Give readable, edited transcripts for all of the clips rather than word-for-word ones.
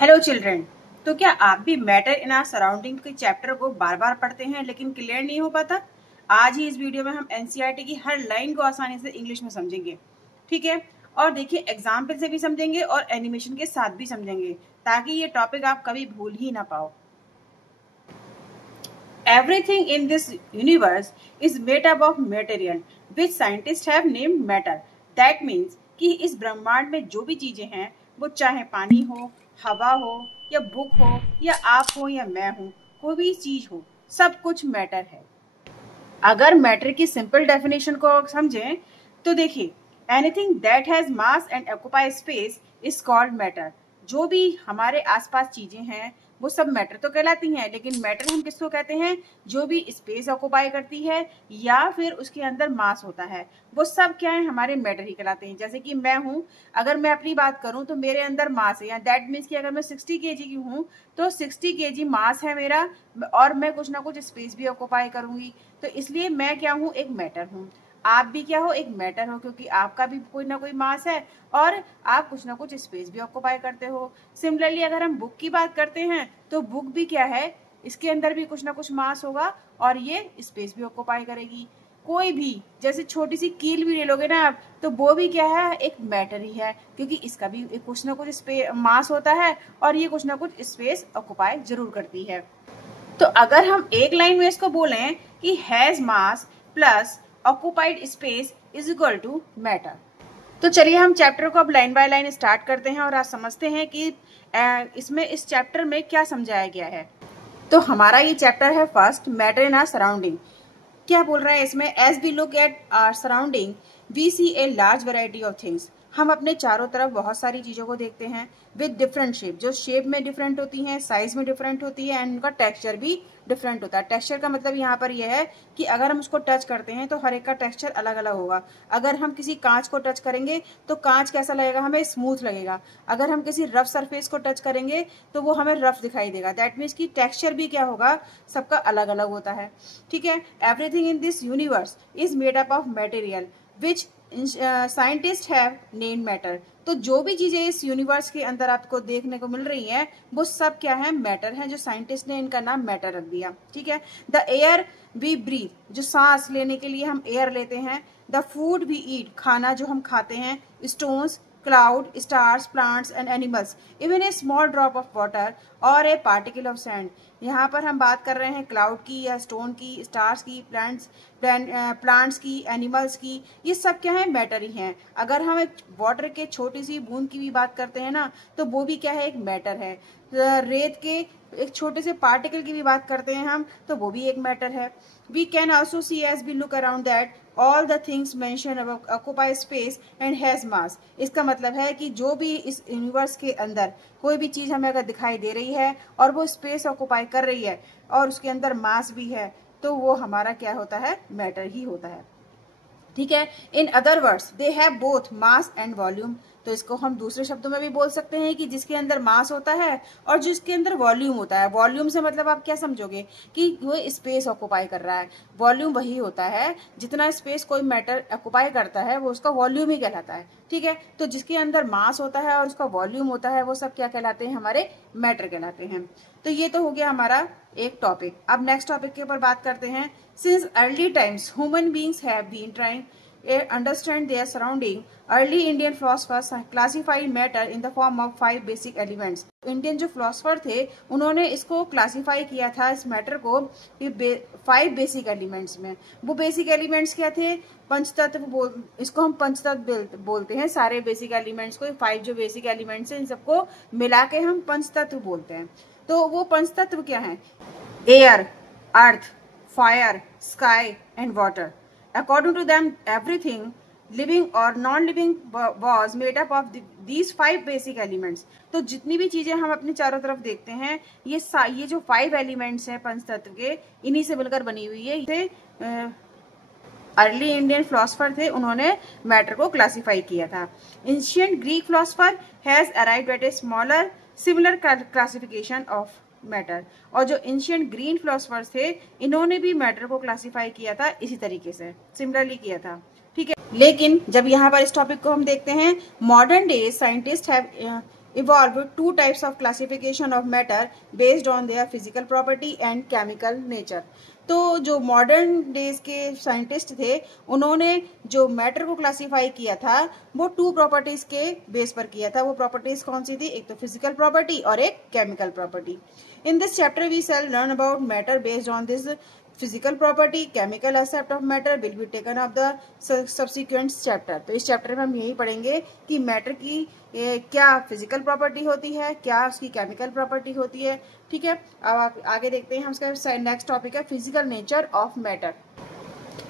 Hello children. तो क्या आप भी मैटर इन आवर सराउंडिंग के चैप्टर को बार बार पढ़ते हैं लेकिन क्लियर नहीं हो पाता? आज ही इस वीडियो में हम एनसीईआरटी की हर लाइन को आसानी से इंग्लिश में समझेंगे, ठीक है? और देखिए, एग्जाम्पल से भी समझेंगे और एनिमेशन के साथ भी समझेंगे ताकि ये टॉपिक आप कभी भूल ही ना पाओ। Everything in this universe is made up of material which scientists have named matter. That means कि इस ब्रह्मांड में जो भी चीजें हैं, वो चाहे पानी हो, हवा हो, या बुक हो, या आप हो, या मैं हूं, कोई भी चीज हो, सब कुछ मैटर है। अगर मैटर की सिंपल डेफिनेशन को समझें तो देखिए, anything that has mass and occupy space is called matter. जो भी हमारे आसपास चीजें हैं वो सब मैटर तो कहलाती हैं, लेकिन मैटर हम किसको कहते हैं? जो भी स्पेस ऑक्यूपाई करती है या फिर उसके अंदर मास होता है, वो सब क्या है? हमारे मैटर ही कहलाते हैं। जैसे कि मैं हूं, अगर मैं अपनी बात करूं तो मेरे अंदर मास है, या दैट मीन्स कि अगर मैं 60 kg की हूं तो 60 kg मास है मेरा, और मैं कुछ ना कुछ स्पेस भी ऑक्यूपाई करूंगी, तो इसलिए मैं क्या हूं? एक मैटर हूं। आप भी क्या हो? एक मैटर हो, क्योंकि आपका भी कोई ना कोई मास है और आप कुछ ना कुछ स्पेस भी ऑक्यूपाई करते हो। सिमिलरली अगर हम बुक की बात करते हैं तो बुक भी क्या है? इसके अंदर भी कुछ ना कुछ मास होगा और ये स्पेस भी ऑक्यूपाई करेगी। कोई भी, जैसे छोटी सी कील भी ले लोगे ना आप, तो वो भी क्या है? एक मैटर ही है, क्योंकि इसका भी कुछ ना कुछ मास होता है और ये कुछ ना कुछ स्पेस ऑक्यूपाई जरूर करती है। तो अगर हम एक लाइन में इसको बोलें कि has mass plus occupied space is equal to matter. तो चलिए हम चैप्टर को अब लाइन बाय लाइन स्टार्ट करते हैं और आज समझते हैं कि इसमें इस चैप्टर में क्या समझाया गया है। तो हमारा ये चैप्टर है first, matter in our surrounding. क्या बोल रहा है इसमें? As we look at our surrounding we see a large variety of things. हम अपने चारों तरफ बहुत सारी चीजों को देखते हैं विद डिफरेंट शेप, जो शेप में डिफरेंट होती हैं, साइज में डिफरेंट होती है, एंड उनका टेक्सचर भी डिफरेंट होता है। टेक्सचर का मतलब यहाँ पर यह है कि अगर हम उसको टच करते हैं तो हर एक का टेक्सचर अलग अलग होगा। अगर हम किसी कांच को टच करेंगे तो कांच कैसा लगेगा? हमें स्मूथ लगेगा। अगर हम किसी रफ सरफेस को टच करेंगे तो वो हमें रफ दिखाई देगा। दैट मीन्स कि टेक्सचर भी क्या होगा? सबका अलग अलग होता है, ठीक है? Everything in this universe is made up of material which scientist have named matter. तो जो भी चीजें इस यूनिवर्स के अंदर आपको देखने को मिल रही हैं वो सब क्या है? मैटर है, जो साइंटिस्ट ने इनका नाम मैटर रख दिया, ठीक है? द एयर वी ब्रीथ, जो सांस लेने के लिए हम एयर लेते हैं। द फूड वी ईट, खाना जो हम खाते हैं। Stones, cloud, stars, plants and animals, even a small drop of water और ए पार्टिकल ऑफ सैंड। यहाँ पर हम बात कर रहे हैं क्लाउड की, या स्टोन की, स्टार्स की, प्लांट्स की, एनिमल्स की। ये सब क्या है? मैटर ही हैं। अगर हम एक वाटर के छोटी सी बूंद की भी बात करते हैं ना, तो वो भी क्या है? एक मैटर है। रेत के एक छोटे से पार्टिकल की भी बात करते हैं हम, तो वो भी एक मैटर है। We can also see as we look around that all the things mention occupy space and has mass. इसका मतलब है कि जो भी इस यूनिवर्स के अंदर कोई भी चीज हमें अगर दिखाई दे रही है और वो स्पेस ऑक्यूपाई कर रही है और उसके अंदर मास भी है, तो वो हमारा क्या होता है? मैटर ही होता है, ठीक है? In other words they have both mass and volume. तो इसको हम दूसरे शब्दों में भी बोल सकते हैं कि जिसके अंदर मास होता है और जिसके अंदर वॉल्यूम होता है। वॉल्यूम से मतलब आप क्या समझोगे? कि वो स्पेस ऑक्यूपाई कर रहा है। वॉल्यूम वही होता है, जितना स्पेस कोई मैटर ऑक्यूपाई करता है वो उसका वॉल्यूम ही कहलाता है, ठीक है? तो जिसके अंदर मास होता है और उसका वॉल्यूम होता है वो सब क्या कहलाते हैं? हमारे मैटर कहलाते हैं। तो ये तो हो गया हमारा एक टॉपिक। अब नेक्स्ट टॉपिक के ऊपर बात करते हैं। Since early times human beings have been trying understand their surrounding, early Indian philosophers classified matter in the form of 5 basic elements. Indian जो फिलोसफर थे उन्होंने इसको क्लासीफाई किया था, इस मैटर को, 5 बेसिक एलिमेंट्स में। वो बेसिक एलिमेंट्स क्या थे? पंचतत्व, इसको हम पंचतत्व बोलते हैं। सारे बेसिक एलिमेंट्स को, 5 जो बेसिक एलिमेंट्स हैं इन सबको मिला के हम पंचतत्व बोलते हैं। तो वो पंचतत्व क्या है? Air, earth, fire, sky and water. According to them, everything living or non-living was made up of these 5 basic elements. तो जितनी भी चीजें हम अपने चारों तरफ देखते हैं, ये जो 5 एलिमेंट्स हैं पंचतत्व के, इन्हीं से मिलकर बनी हुई है। ये अर्ली इंडियन फिलोसफर थे, उन्होंने मैटर को क्लासिफाई किया था। Ancient Greek philosopher has arrived at a smaller similar classification of matter. और जो एंशिएंट ग्रीन फिलोसफर्स थे, इन्होंने भी मैटर को क्लासिफाई किया था इसी तरीके से, सिमिलरली किया था, ठीक है? लेकिन जब यहाँ पर इस टॉपिक को हम देखते हैं, modern day scientist have evolved two types of classification of matter based on their physical property and chemical nature. तो जो मॉडर्न डेज के साइंटिस्ट थे उन्होंने जो मैटर को क्लासिफाई किया था वो टू प्रॉपर्टीज के बेस पर किया था। वो प्रॉपर्टीज कौन सी थी? एक तो फिजिकल प्रॉपर्टी और एक chemical property. In this chapter we shall learn about matter based on this physical property. Chemical aspect of matter will be taken of the subsequent chapter. तो इस चैप्टर में हम यही पढ़ेंगे कि मैटर की क्या फिजिकल प्रॉपर्टी होती है, क्या उसकी केमिकल प्रॉपर्टी होती है। ठीक है, अब आप आगे देखते हैं। हम इसका नेक्स्ट टॉपिक है physical nature of matter.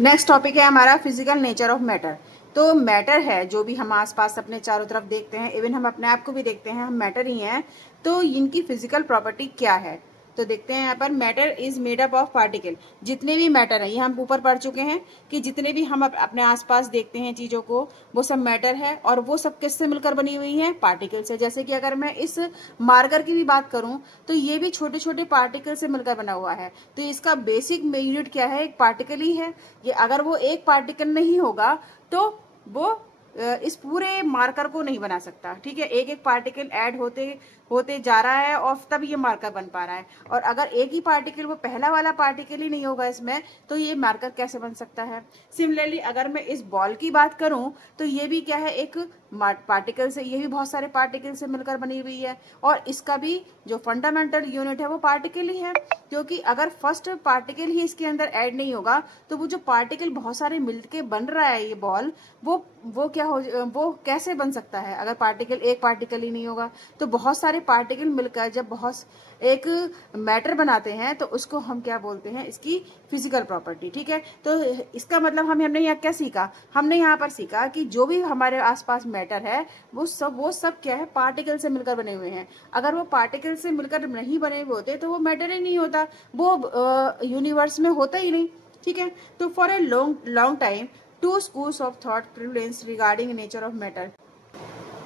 Next topic है हमारा फिजिकल नेचर ऑफ मैटर। तो मैटर है जो भी हम आसपास अपने चारों तरफ देखते हैं, इवन हम अपने आप को भी देखते हैं, हम मैटर ही हैं। तो इनकी फिजिकल प्रॉपर्टी क्या है? तो देखते हैं यहाँ पर matter is made up of particle. जितने भी मैटर है, ये हम ऊपर पढ़ चुके हैं कि जितने भी हम अपने आसपास देखते हैं चीजों को, वो सब मैटर है। और वो सब किससे मिलकर बनी हुई है? पार्टिकल से। जैसे कि अगर मैं इस मार्कर की भी बात करूं तो ये भी छोटे छोटे पार्टिकल से मिलकर बना हुआ है। तो इसका बेसिक यूनिट क्या है? एक पार्टिकल ही है। ये अगर वो एक पार्टिकल नहीं होगा तो वो इस पूरे मार्कर को नहीं बना सकता। ठीक है, एक एक पार्टिकल ऐड होते होते जा रहा है और तब ये मार्कर बन पा रहा है। और अगर एक ही पार्टिकल, वो पहला वाला पार्टिकल ही नहीं होगा इसमें, तो ये मार्कर कैसे बन सकता है? सिमिलरली अगर मैं इस बॉल की बात करूं तो ये भी क्या है? एक पार्टिकल से, ये भी बहुत सारे पार्टिकल से मिलकर बनी हुई है। और इसका भी जो फंडामेंटल यूनिट है वो पार्टिकल ही है। क्योंकि अगर फर्स्ट पार्टिकल ही इसके अंदर ऐड नहीं होगा तो वो जो पार्टिकल बहुत सारे मिलके बन रहा है ये बॉल, वो कैसे बन सकता है अगर पार्टिकल, एक पार्टिकल ही नहीं होगा? तो बहुत सारे पार्टिकल मिलकर जब बहुत एक मैटर बनाते हैं तो उसको हम क्या बोलते हैं? इसकी फिजिकल प्रॉपर्टी। ठीक है, तो इसका मतलब हमने यहाँ क्या सीखा? हमने यहाँ पर सीखा कि जो भी हमारे आसपास मैटर है वो सब क्या है? पार्टिकल से मिलकर बने हुए हैं। अगर वो पार्टिकल से मिलकर नहीं बने हुए होते तो वो मैटर ही नहीं होता, वो यूनिवर्स में होता ही नहीं। ठीक है, तो for a long time two schools of thought prevalence regarding nature of matter.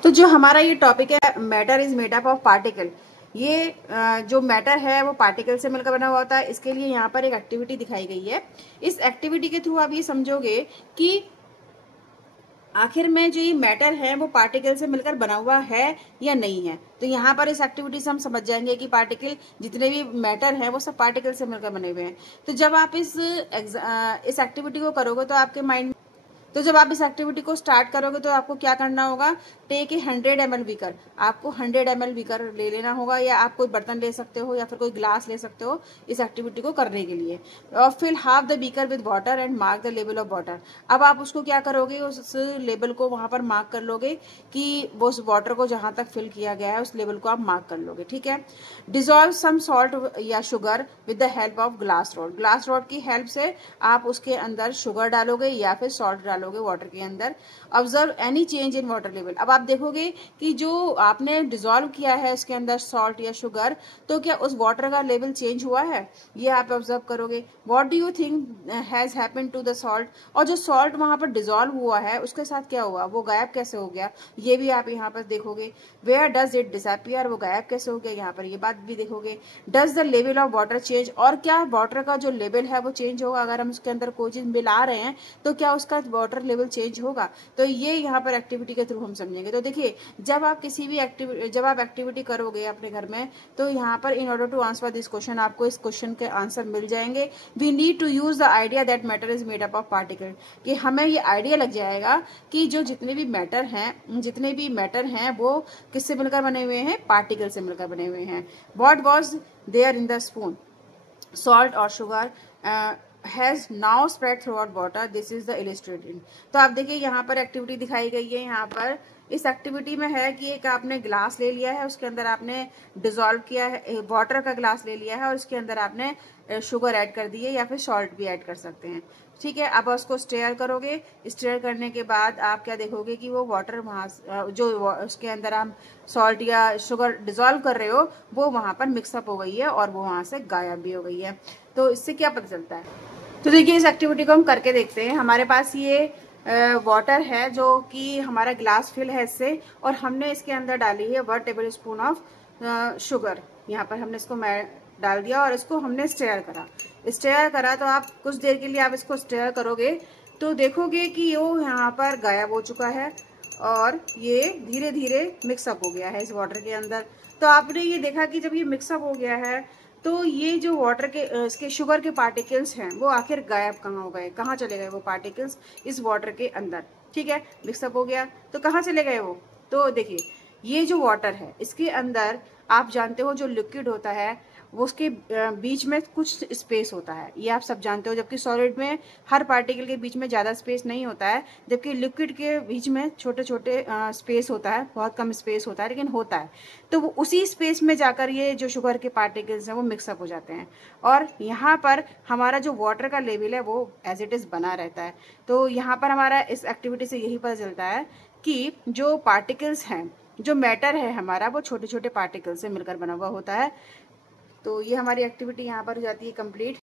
तो जो हमारा ये टॉपिक है matter is made up of particle, ये जो मैटर है वो पार्टिकल से मिलकर बना हुआ होता है। इसके लिए यहाँ पर एक एक्टिविटी दिखाई गई है। इस एक्टिविटी के थ्रू आप ये समझोगे कि आखिर में जो ये मैटर है वो पार्टिकल से मिलकर बना हुआ है या नहीं है। तो यहाँ पर इस एक्टिविटी से हम समझ जाएंगे कि पार्टिकल, जितने भी मैटर हैं वो सब पार्टिकल से मिलकर बने हुए हैं। तो जब आप इस एक्टिविटी को करोगे तो आपके माइंड, तो जब आप इस एक्टिविटी को स्टार्ट करोगे तो आपको क्या करना होगा? Take a 100 ml beaker. आपको 100 ml बीकर ले लेना होगा, या आप कोई बर्तन ले सकते हो या फिर कोई ग्लास ले सकते हो इस एक्टिविटी को करने के लिए। और fill half the beaker with water and mark the level of water. अब आप उसको क्या करोगे? उस लेवल को वहां पर मार्क कर लोगे कि वो उस वाटर को जहां तक फिल किया गया है उस लेवल को आप मार्क कर लोगे। ठीक है, डिजोल्व सम सॉल्ट या sugar with the help of glass rod. Glass rod की हेल्प से आप उसके अंदर शुगर डालोगे या फिर सॉल्ट डालोगे वाटर के अंदर। Observe any change in water level. अब आप देखोगे कि जो आपने डिजोल्व किया है उसके अंदर सॉल्ट या शुगर, तो क्या उस वाटर का लेवल चेंज हुआ है? ये आप ऑब्जर्व करोगे। What do you think has happened to the salt? और जो सॉल्ट वहां पर डिजोल्व हुआ है उसके साथ क्या हुआ? वो गायब कैसे हो गया? ये भी आप यहाँ पर देखोगे। Where does it disappear? वो गायब कैसे हो गया? यहाँ पर ये बात भी देखोगे। Does the level of water change? और क्या वाटर का जो लेवल है वो चेंज होगा? अगर हम उसके अंदर कोई चीज मिला रहे हैं तो क्या उसका वाटर लेवल चेंज होगा? तो ये यहाँ पर एक्टिविटी के थ्रू हम समझेंगे। तो देखिए, जब आप एक्टिविटी करोगे अपने घर में, तो यहाँ पर in order to answer this question, आपको इस क्वेश्चन के आंसर मिल जाएंगे। We need to use the idea that matter is made up of particle. कि हमें ये आइडिया लग जाएगा कि जो जितने भी मैटर हैं वो किससे मिलकर बने हुए हैं? पार्टिकल से मिलकर बने हुए हैं। What was there in the spoon? Salt और sugar has now spread throughout water. This is the illustrated। तो आप देखिए यहाँ पर एक्टिविटी दिखाई गई है। यहाँ पर इस एक्टिविटी में है कि एक आपने ग्लास ले लिया है, उसके अंदर आपने डिजोल्व किया है, वाटर का ग्लास ले लिया है और उसके अंदर आपने शुगर ऐड कर दी है या फिर सॉल्ट भी ऐड कर सकते हैं। ठीक है, अब उसको स्टेयर करोगे। स्टेयर करने के बाद आप क्या देखोगे कि वो वाटर वहाँ जो उसके अंदर आप सॉल्ट या शुगर डिजोल्व कर रहे हो वो वहाँ पर मिक्सअप हो गई है और वो वहाँ से गायब भी हो गई है। तो इससे क्या पता चलता है? तो देखिए, इस एक्टिविटी को हम करके देखते हैं। हमारे पास ये वाटर है जो कि हमारा ग्लास फिल है इससे, और हमने इसके अंदर डाली है 1 टेबल स्पून ऑफ शुगर। यहाँ पर हमने इसको डाल दिया और इसको हमने स्टेयर करा। तो आप कुछ देर के लिए आप इसको स्टेयर करोगे तो देखोगे कि वो यहाँ पर गायब हो चुका है और ये धीरे धीरे मिक्सअप हो गया है इस वाटर के अंदर। तो आपने ये देखा कि जब ये मिक्सअप हो गया है तो ये जो वाटर के इसके शुगर के पार्टिकल्स हैं वो आखिर गायब कहाँ हो गए, कहाँ चले गए वो पार्टिकल्स इस वाटर के अंदर। ठीक है, मिक्सअप हो गया तो कहाँ चले गए वो। तो देखिए ये जो वाटर है इसके अंदर आप जानते हो जो लिक्विड होता है वो उसके बीच में कुछ स्पेस होता है, ये आप सब जानते हो। जबकि सॉलिड में हर पार्टिकल के बीच में ज़्यादा स्पेस नहीं होता है, जबकि लिक्विड के बीच में छोटे छोटे स्पेस होता है, बहुत कम स्पेस होता है लेकिन होता है। तो वो उसी स्पेस में जाकर ये जो शुगर के पार्टिकल्स हैं वो मिक्सअप हो जाते हैं और यहाँ पर हमारा जो वाटर का लेवल है वो एज इट इज़ बना रहता है। तो यहाँ पर हमारा इस एक्टिविटी से यही पता चलता है कि जो पार्टिकल्स हैं, जो मैटर है हमारा, वो छोटे छोटे पार्टिकल्स से मिलकर बना हुआ होता है। तो ये हमारी एक्टिविटी यहाँ पर हो जाती है कंप्लीट।